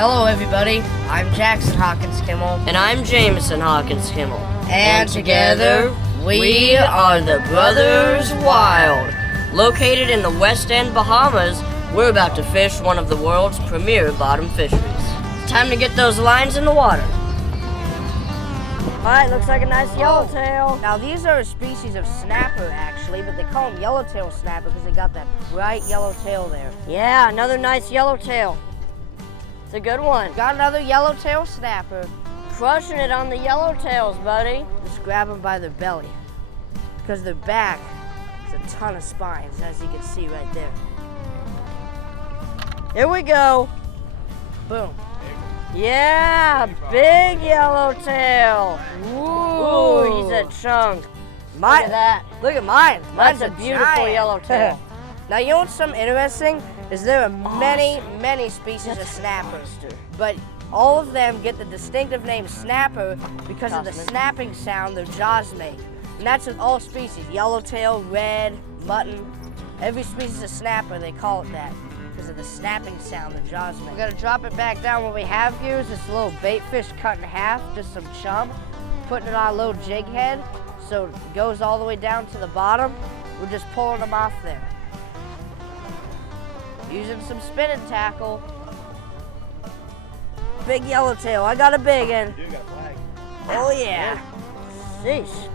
Hello everybody, I'm Jackson Hawkins Kimmel. And I'm Jameson Hawkins Kimmel. And together, we are the Brothers Wild. Located in the West End, Bahamas, we're about to fish one of the world's premier bottom fisheries. It's time to get those lines in the water. Alright, looks like a nice yellowtail. Now these are a species of snapper actually, but they call them yellowtail snapper because they got that bright yellow tail there. Yeah, another nice yellowtail. It's a good one. Got another yellowtail snapper. Crushing it on the yellowtails, buddy. Just grab them by their belly because their back is a ton of spines, as you can see right there. Here we go. Boom. Yeah, big yellowtail. Ooh, he's a chunk. Look at that. Look at mine. That's a beautiful giant yellowtail. Now you know what's something interesting is there are many species of snappers, but all of them get the distinctive name snapper because of the snapping sound their jaws make. And that's with all species, yellowtail, red, mutton. Every species of snapper, they call it that because of the snapping sound their jaws make. We're gonna drop it back down. What we have here is this little bait fish cut in half, just some chum, putting it on a little jig head so it goes all the way down to the bottom. We're just pulling them off there. Using some spinning tackle. Big yellowtail, I got a big one. Oh yeah. Sheesh.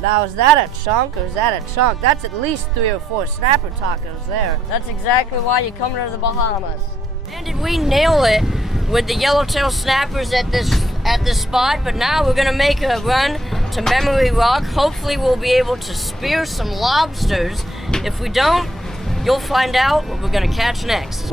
Now is that a chunk or is that a chunk? That's at least 3 or 4 snapper tacos there. That's exactly why you come to the Bahamas. And did we nail it with the yellowtail snappers at this spot? But now we're gonna make a run to Memory Rock. Hopefully we'll be able to spear some lobsters. If we don't, you'll find out what we're gonna catch next.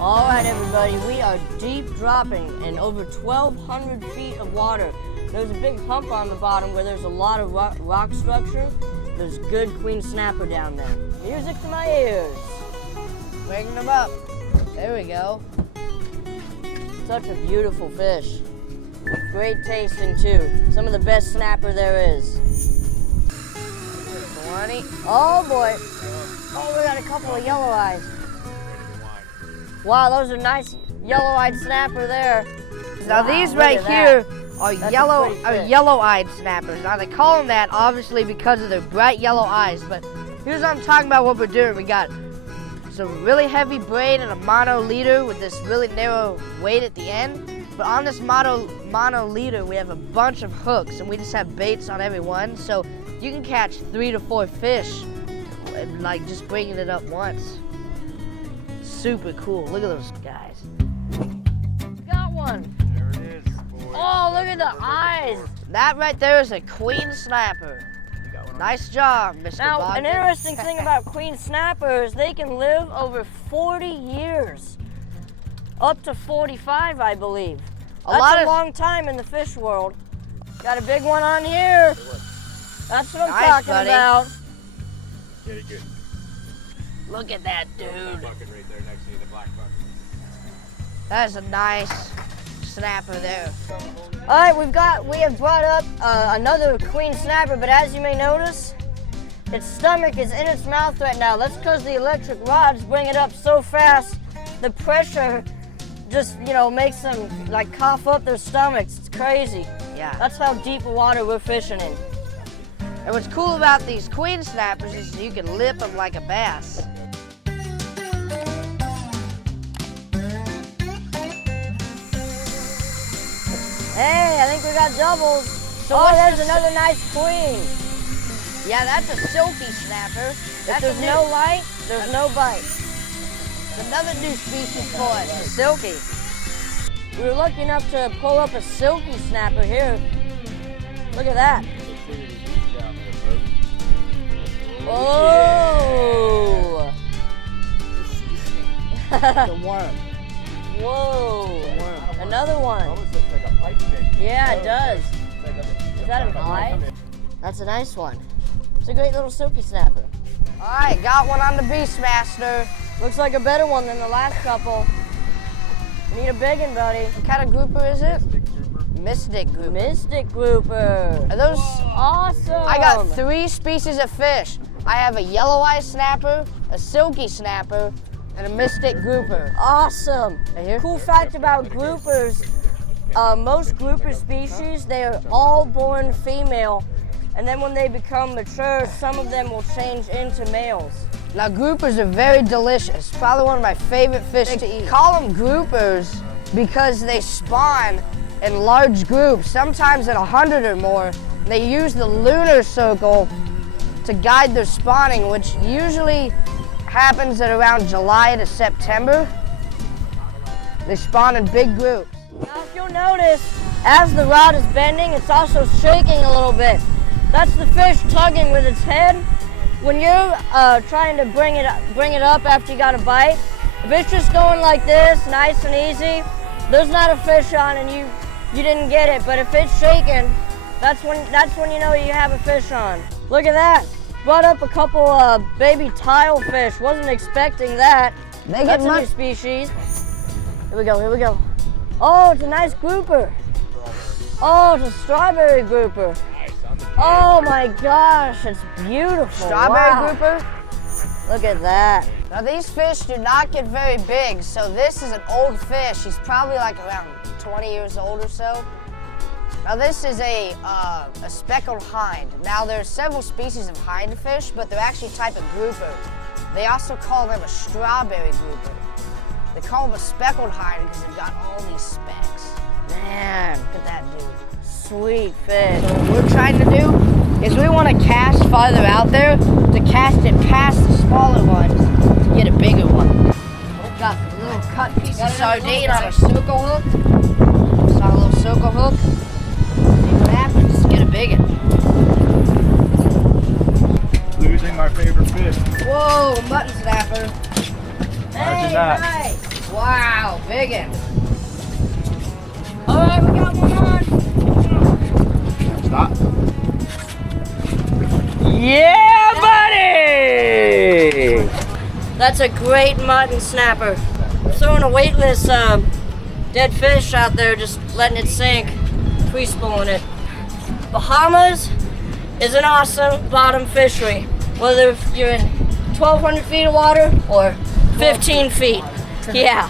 All right, everybody, we are deep dropping in over 1,200 feet of water. There's a big hump on the bottom where there's a lot of rock structure. There's good queen snapper down there. Music to my ears. Bringing them up. There we go. Such a beautiful fish. Great tasting too. Some of the best snapper there is. 20. Oh boy. Oh, we got a couple of yellow eyes. Wow, those are nice yellow-eyed snapper there. Now these right here are yellow-eyed snappers. Now they call them that obviously because of their bright yellow eyes, but here's what I'm talking about what we're doing. We got some really heavy braid and a mono leader with this really narrow weight at the end. But on this mono leader, we have a bunch of hooks and we just have baits on every one. So you can catch 3 to 4 fish, like just bringing it up once. Super cool. Look at those guys. Got one. There it is, boy. Oh, look at the eyes. That right there is a queen snapper. Nice job, Mr. Now, Bogdan. an interesting thing about queen snappers, they can live over 40 years. Up to 45, I believe. That's a long time in the fish world. Got a big one on here. That's what I'm talking about. Get it good. Look at that, dude. Bucket right there next to you, the black bucket. That is a nice snapper there. All right, we have brought up another queen snapper, but as you may notice, its stomach is in its mouth right now. That's because the electric rods bring it up so fast, the pressure just, makes them like cough up their stomachs. It's crazy. Yeah. That's how deep water we're fishing in. And what's cool about these queen snappers is you can lip them like a bass. Hey, I think we got doubles. So there's another nice queen. Yeah, that's a silky snapper. If there's no light, there's no bite. Another new species for us, a silky. We were lucky enough to pull up a silky snapper here. Look at that. Oh! The worm. Whoa! Another one. Almost looks like a pipe fish. Yeah, it does. Is that an eye? That's a nice one. It's a great little silky snapper. All right, got one on the Beastmaster. Looks like a better one than the last couple. Need a big one, buddy. What kind of grouper is it? Mystic grouper. Mystic grouper. Are those Awesome. I got 3 species of fish. I have a yellow eye snapper, a silky snapper, and a mystic grouper. Awesome. Right here? Cool fact about groupers, most grouper species, they are all born female, and then when they become mature, some of them will change into males. Now groupers are very delicious. Probably one of my favorite fish to eat. Call them groupers because they spawn in large groups, sometimes at 100 or more. They use the lunar circle to guide their spawning, which usually happens at around July to September. They spawn in big groups. Now if you'll notice, as the rod is bending, it's also shaking a little bit. That's the fish tugging with its head. When you're trying to bring it up after you got a bite, if it's just going like this, nice and easy, there's not a fish on and you didn't get it. But if it's shaking, that's when you know you have a fish on. Look at that. Brought up a couple baby tile fish. Wasn't expecting that. That's a new species. Here we go, here we go. Oh, it's a nice grouper. Oh, it's a strawberry grouper. Oh my gosh, it's beautiful. Strawberry grouper? Look at that. Now these fish do not get very big, so this is an old fish. He's probably like around 20 years old or so. Now this is a speckled hind. Now there's several species of hindfish, but they're actually a type of grouper. They also call them a strawberry grouper. They call them a speckled hind because they've got all these specks. Man, look at that dude. Sweet fish. So what we're trying to do is we want to cast farther out there to cast it past the smaller ones to get a bigger one. We've got a little cut piece of sardine on a circle hook. It's on a little circle hook. See what happens. Get a big one. Losing my favorite fish. Whoa, mutton snapper. Imagine that. Nice. Wow, big one. All right, we got one on. Stop. Yeah, buddy! That's a great mutton snapper. Throwing a weightless dead fish out there, just letting it sink, free-spooling it. Bahamas is an awesome bottom fishery, whether you're in 1,200 feet of water or 15 feet. Yeah,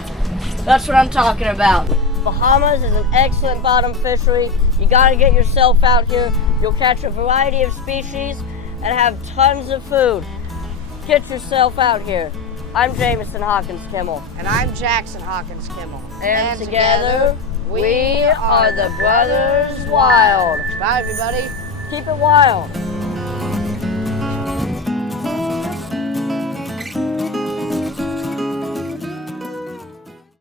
that's what I'm talking about. Bahamas is an excellent bottom fishery. You gotta get yourself out here. You'll catch a variety of species and have tons of food. Get yourself out here. I'm Jameson Hawkins Kimmel. And I'm Jackson Hawkins Kimmel. And together, we are the Brothers Wild. Bye, everybody. Keep it wild.